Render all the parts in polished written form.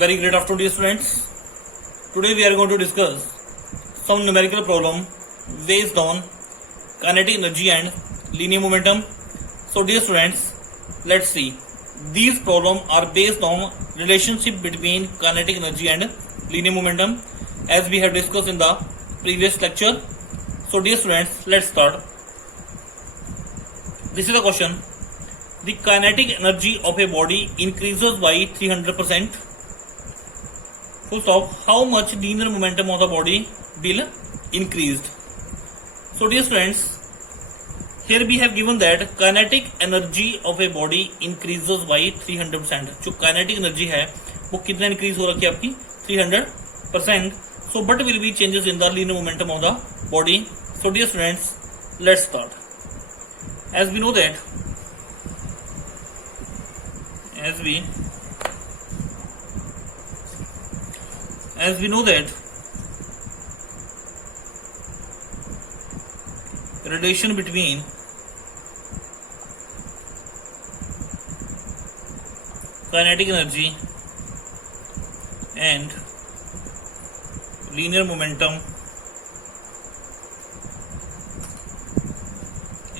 Very great afternoon, dear students. Today we are going to discuss some numerical problem based on kinetic energy and linear momentum. So, dear students, let's see. These problems are based on relationship between kinetic energy and linear momentum, as we have discussed in the previous lecture. So, dear students, let's start. This is the question. The kinetic energy of a body increases by 300%. Full stop. How much linear momentum of the body will increased? So dear students, here we have given that kinetic energy of a body increases by 300%. जो kinetic energy है वो कितना increase हो रखी है आपकी 300%. So what will be changes in the linear momentum of the body? So dear students, let's start. As we know that as we relation between kinetic energy and linear momentum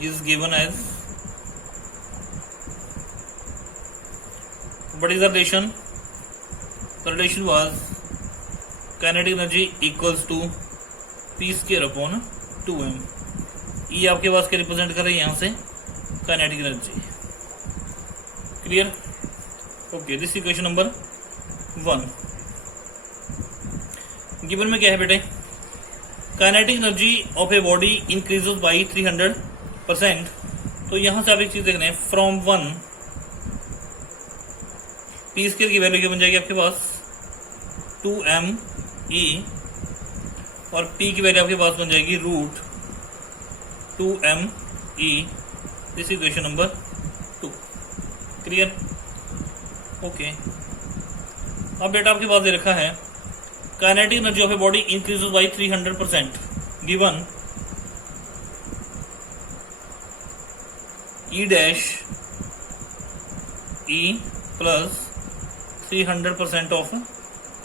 is given as, what is the relation? The relation was kinetic energy equals to p square upon 2m. E आपके पास क्या represent कर रहे हैं यहाँ से kinetic energy. Clear? Okay, this equation number 1. Given में क्या है बेटे? Kinetic energy of a body increases by 300%. तो यहाँ से आप एक चीज देखना है, फ्रॉम 1 पी स्क्वायर की वैल्यू क्या बन जाएगी आपके पास 2m e और p की वैल्यू आपके पास बन जाएगी root 2m e. This equation number 2. Clear? Okay. अब बेटा आपके पास दे रखा है kinetic energy of a body increases by 300%. Given e dash e plus 300% of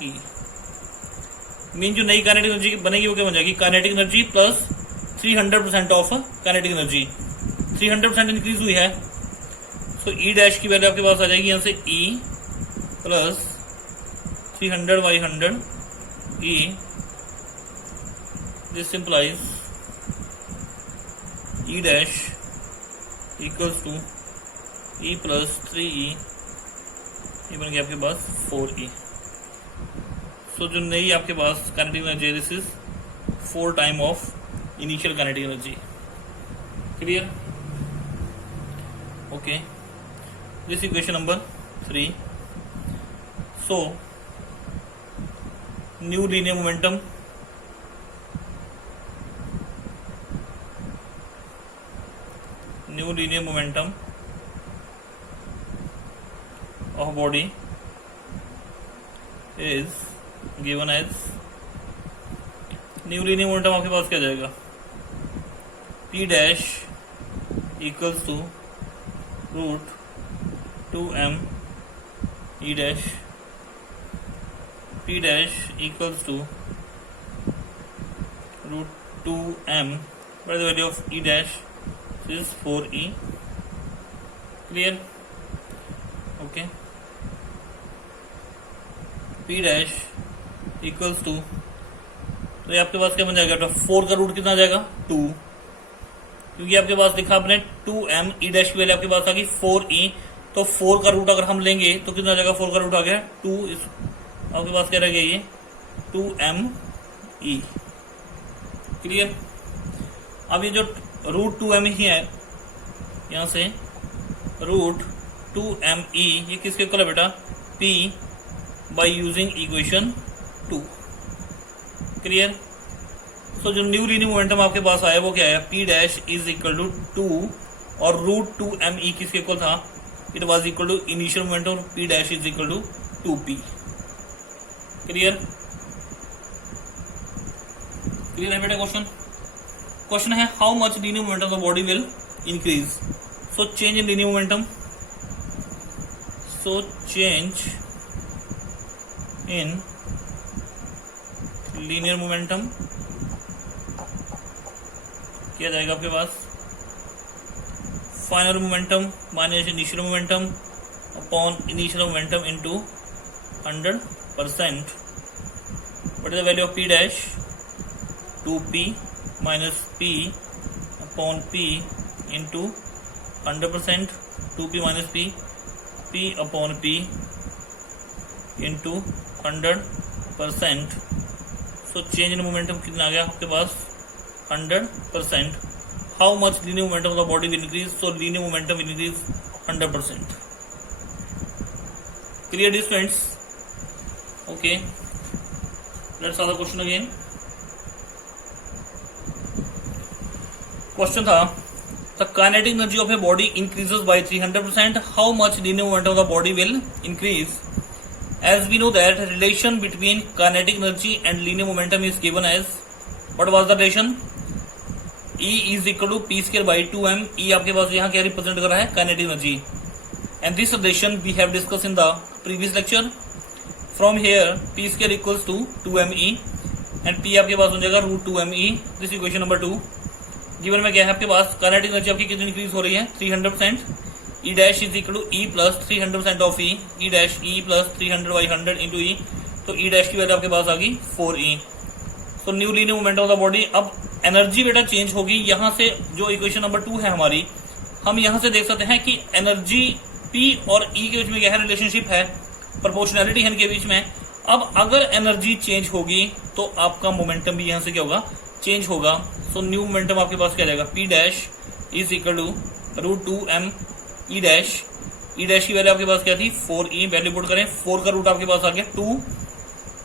E. Mean जो नई काइनेटिक एनर्जी बनेगी वो क्या बन जाएगी kinetic energy plus 300% of kinetic energy. 300% increase हुई है, सो E डैश की वैल्यू आपके पास आ जाएगी यहाँ से E plus 300 by 100 E. This simplifies E dash equals to E plus 3E. ये बन गया आपके पास 4E. सो जो नई आपके पास kinetic energy, this is 4 time of initial kinetic energy. Clear? Okay. This equation number 3. So new linear momentum of body is given as, new linear momentum आपके पास क्या जाएगा p dash equals to root 2m e dash. p dash equals to root 2m. what is the value of e dash? this is 4e. clear? okay. p dash equals to, तो ये आपके पास क्या बन जाएगा? 4 का रूट कितना आ जाएगा 2, क्योंकि आपके पास लिखा आपने 2m e डैश की वैल्यू आपके पास आ गई 4e. तो 4 का रूट अगर हम लेंगे तो कितना आ जाएगा? 4 का रूट आ गया 2. आपके पास क्या रह गया ये 2m e. क्लियर? अब ये जो रूट 2m ही है, यहां से रूट 2m e, ये किसके इक्वल है बेटा? p by using equation 2. Clear? So जो न्यू लीनियर मोमेंटम आपके पास आया वो क्या है? p dash is equal to 2 और रूट 2m e किसके इक्वल था? It was equal to initial momentum. p dash is equal to 2p. Clear? Clear है बेटा? क्वेश्चन है how much linear momentum of the body will increase. So change in linear momentum. So change in linear momentum क्या जाएगा आपके पास final momentum minus initial momentum upon initial momentum into 100%. What is the value of P dash? 2P minus P upon P into 100%. 2P minus P, P upon P into 100%. So change in momentum कितना आ गया आपके पास 100%. How much linear momentum of the body will increase? So linear momentum will increase 100%. Clear this, friends? Okay. Let's solve the question again. Question था the kinetic energy of a body increases by 300%. How much linear momentum of the body will increase? As we know that relation between kinetic energy and linear momentum is given as what was the relation? E is equal to P square by 2m. E आपके पास यहाँ क्या represent कर रहा है kinetic energy. And this relation we have discussed in the previous lecture. From here P square equals to 2me and P आपके पास हो जाएगा √2me. This equation number 2. Given में क्या है आपके पास kinetic energy आपकी कितनी इंक्रीज हो रही है 300%. E dash is equal to E plus 300% of E. E dash E plus 300 by 100 into E. तो E dash की वैल्यू आपके पास आ गई 4E. तो new linear momentum of the body. अब एनर्जी बेटा चेंज होगी. यहाँ से जो इक्वेशन नंबर 2 है हमारी, हम यहाँ से देख सकते हैं कि एनर्जी P और E के बीच में क्या है रिलेशनशिप है, प्रोपोर्शनैलिटी है इनके बीच में. अब अगर एनर्जी चेंज होगी तो आपका मोमेंटम भी यहाँ से क्या होगा चेंज होगा. सो न्यू मोमेंटम आपके पास क्या जाएगा P dash is equal to √2m E dash. E dash की वैल्यू आपके पास क्या थी 4E. वैल्यू पुट करें 4 का रूट आपके पास आ गया 2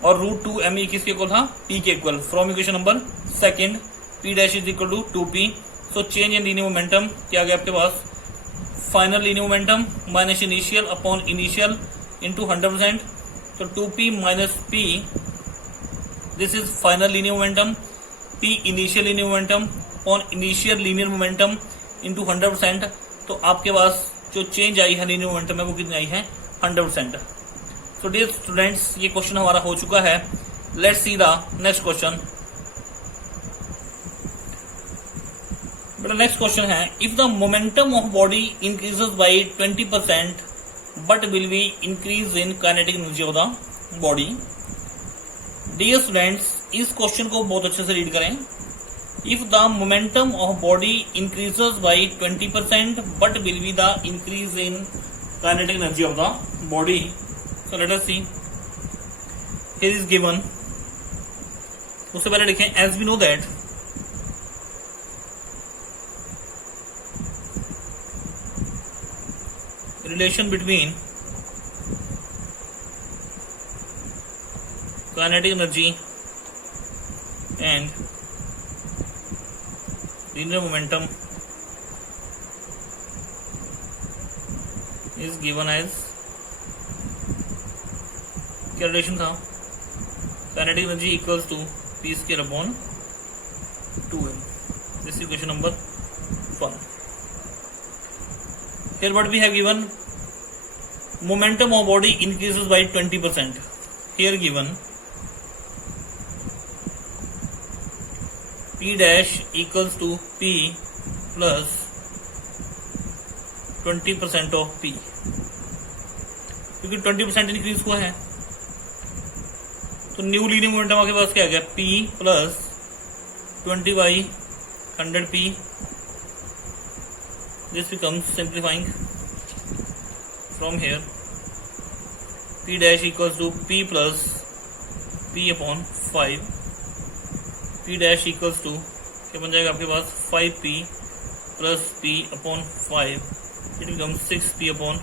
और √2me किसके इक्वल था P के equal. From equation number second P dash is equal to 2P. So change in linear momentum क्या आ गया आपके पास final linear momentum minus initial upon initial into 100%. तो 2P minus P this is final linear momentum. P initial linear momentum upon initial linear momentum into 100%. तो आपके पास जो change आई है लीनियर मोमेंटम में वो कितनी आई है 100%. सो डियर स्टूडेंट्स ये क्वेश्चन हमारा हो चुका है. Let's see the next question. बेटा नेक्स्ट क्वेश्चन है if the momentum of body increases by 20% but will be increase in kinetic energy of the body. Dear students इस क्वेश्चन को बहुत अच्छे से रीड करें. If the momentum of body increases by 20% but will be the increase in kinetic energy of the body. So let us see here is given. उससे पहले लिखें as we know that relation between kinetic energy and linear momentum is given as क्या relation था kinetic energy equals to P square upon 2m. This is equation number 1. Here what we have given momentum of body increases by 20%. Here given P dash equals to P plus 20% of P. क्योंकि 20% increase हुआ है तो new linear momentum आपके पास क्या आ गया P plus 20 by 100P. This becomes simplifying from here P dash equals to P plus P upon 5. P dash equals to क्या बन जाएगा आपके पास 5P plus P upon 5. It becomes 6P upon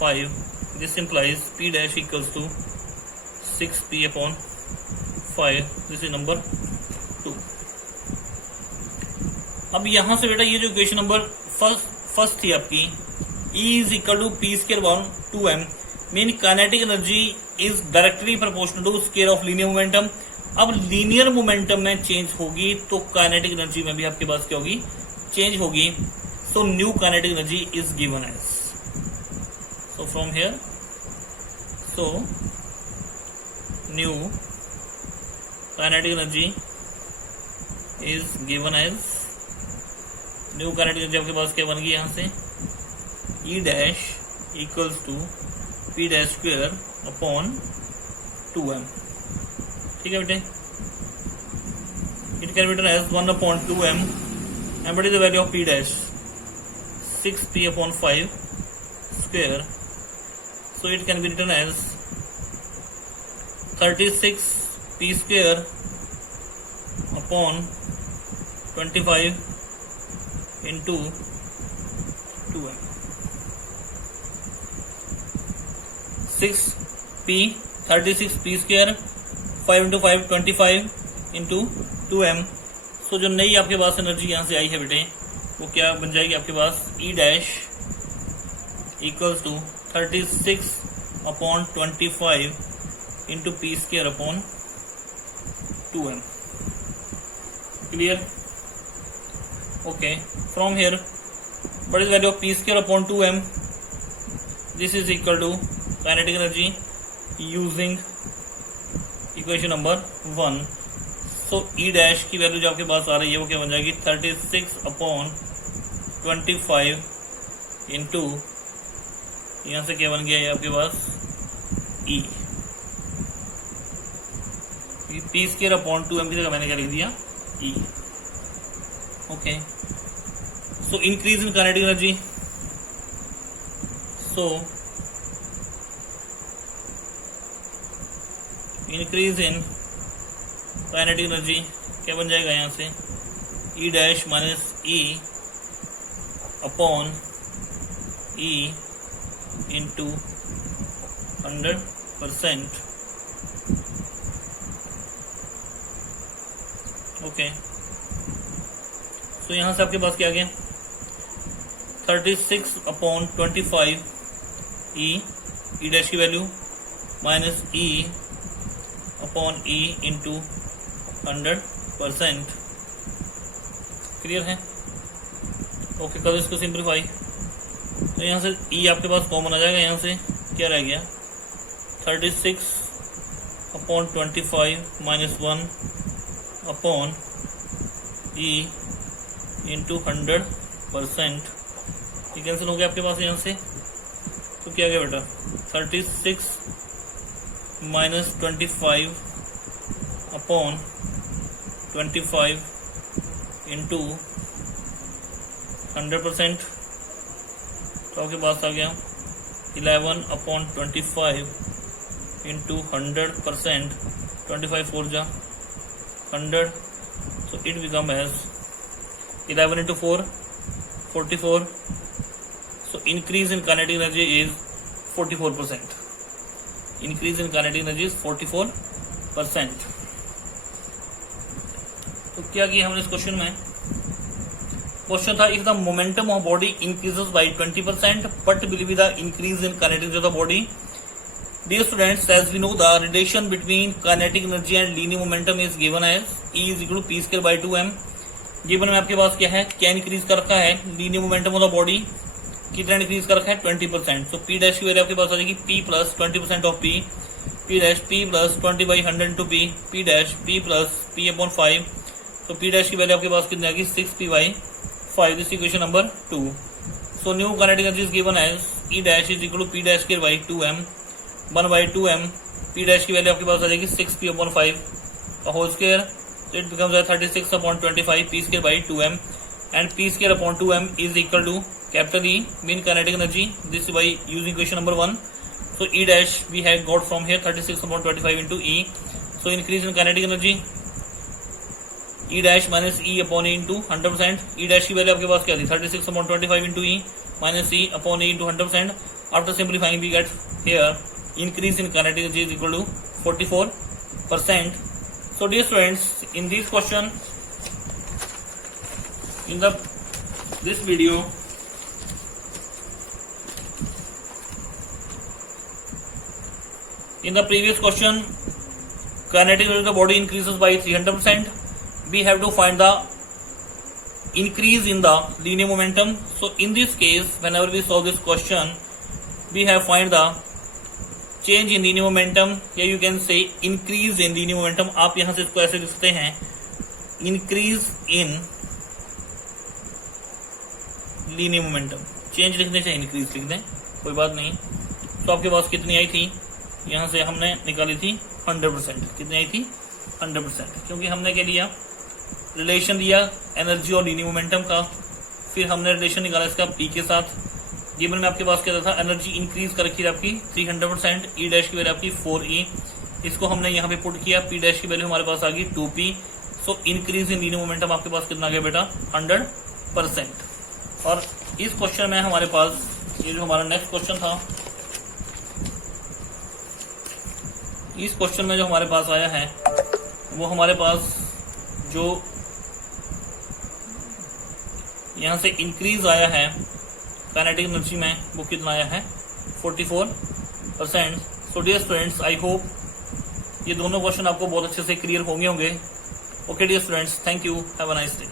5. This implies P dash equals to 6P upon 5. This is number 2. अब यहां से बेटा ये जो इक्वेशन नंबर फर्स्ट थी आपकी E is equal to P square by 2m mean kinetic energy is directly proportional to square of linear momentum. अब linear momentum में चेंज होगी तो काइनेटिक एनर्जी में भी आपके पास क्या होगी चेंज होगी. So new kinetic energy is given as. So from here so new kinetic energy is given as, new kinetic energy आपके पास क्या बन गई यहाँ से, E dash equals to P dash square upon 2m। ठीक है बेटे, it can be written as 1/2m and what is the value of p dash, 6p/5 square, so it can be written as 36p square upon 25 into 2m। 36p square 5 into 5 25 into 2m। सो जो नई आपके पास energy यहाँ से आई है बेटे वो क्या बन जाएगी आपके पास, E dash equals to 36/25 into P square upon 2m। Clear? Okay, from here what is value of P square upon 2m, this is equal to kinetic energy using equation number 1। तो ई डैश की value जो आपके पास आ रही है वो क्या बन जाएगी, 36/25 इंटू यहां से क्या बन गया है आपके पास E, P square upon 2m की जगह मैंने क्या लिख दिया, E. Okay, so increase in kinetic energy, so increase in kinetic energy क्या बन जाएगा यहां से, E dash minus E upon E into 100%। Okay, तो यहां से आपके पास क्या आ गया, 36/25 ई डैश की value minus E upon E into 100%। Clear है? ओके, करो इसको सिंप्लीफाई। तो यहाँ से ई आपके पास कॉमन आ जाएगा, यहाँ से क्या रह गया, 36/25 माइनस 1 अपॉन ई इंटू 100%। ये कैंसिल हो गया आपके पास यहाँ से, तो क्या गया बेटा, 36 माइनस 25 अपॉन 25 इंटू 100%, तो आपके पास आ गया 11/25 इंटू 100%, 25 4 जा 100, so it become as 11 into 4 44, so increase in kinetic energy is 44%, increase in kinetic energy is 44%। तो क्या किया हमने इस क्वेश्चन में, क्वेश्चन था if the momentum of body increases by 20% but will be the increase in kinetic of the body. Dear students, as we know the relation between kinetic energy and linear momentum is given as E is equal to P square by 2m। Given में आपके पास क्या है, क्या increase कर रखा है, linear momentum of the body कितना इंक्रीज कर रखा है, 20%। तो पी डैश की वैल्यू आपके पास आ जाएगी p plus 20% of p, p dash p plus 20/100 into p dash p plus p/5, तो p डैश की वैल्यू आपके पास कितनी आएगी, 6p/5। This equation number 2। So new kinetic energy is given as E dash is equal to p dash square by 2m, 1/2m। p dash की value आपके पास आ जाएगी 6p/5 whole square, so it becomes 36/25 p square by 2m, and p square upon 2m is equal to capital E, mean kinetic energy. This is by using equation number 1. So E dash we have got from here 36/25 into E. So increase in kinetic energy, E dash minus E upon E into 100%. E dash की value आपके पास क्या थी, 36/25 into E minus E upon E into 100%. After simplifying we get here increase in kinetic energy is equal to 44%. So dear students, in this question, in this video, in the previous question, kinetic energy of the body increases by 300%. We have to find the increase in the linear momentum. So in this case, whenever we solve this question, we have find the change in linear momentum या you can say increase in linear momentum. आप यहां से इसको ऐसे लिख सकते हैं, increase in linear momentum. Change लिखने से इंक्रीज लिख दें, कोई बात नहीं। तो आपके पास कितनी आई थी, यहां से हमने निकाली थी 100%। कितनी आई थी, 100%, क्योंकि हमने क्या लिया, रिलेशन लिया एनर्जी और लीनियर मोमेंटम का। फिर हमने रिलेशन निकाला इसका पी के साथ। गिवन में आपके पास क्या था, एनर्जी इंक्रीज कर रखी है आपकी 300%, ई डैश की वैल्यू आपकी 4e। इसको हमने यहाँ पे पुट किया, पी डैश की वैल्यू हमारे पास आ गई 2p। So increase in linear momentum आपके पास कितना आ गया बेटा, 100%। और इस क्वेश्चन में हमारे पास ये जो हमारा नेक्स्ट क्वेश्चन था, इस क्वेश्चन में जो हमारे पास आया है वो हमारे पास जो यहां से इंक्रीज आया है काइनेटिक एनर्जी में, वो कितना आया है, 44%। So dear students, I hope ये दोनों क्वेश्चन आपको बहुत अच्छे से क्लियर होंगे। Okay dear students, thank you, have a nice day.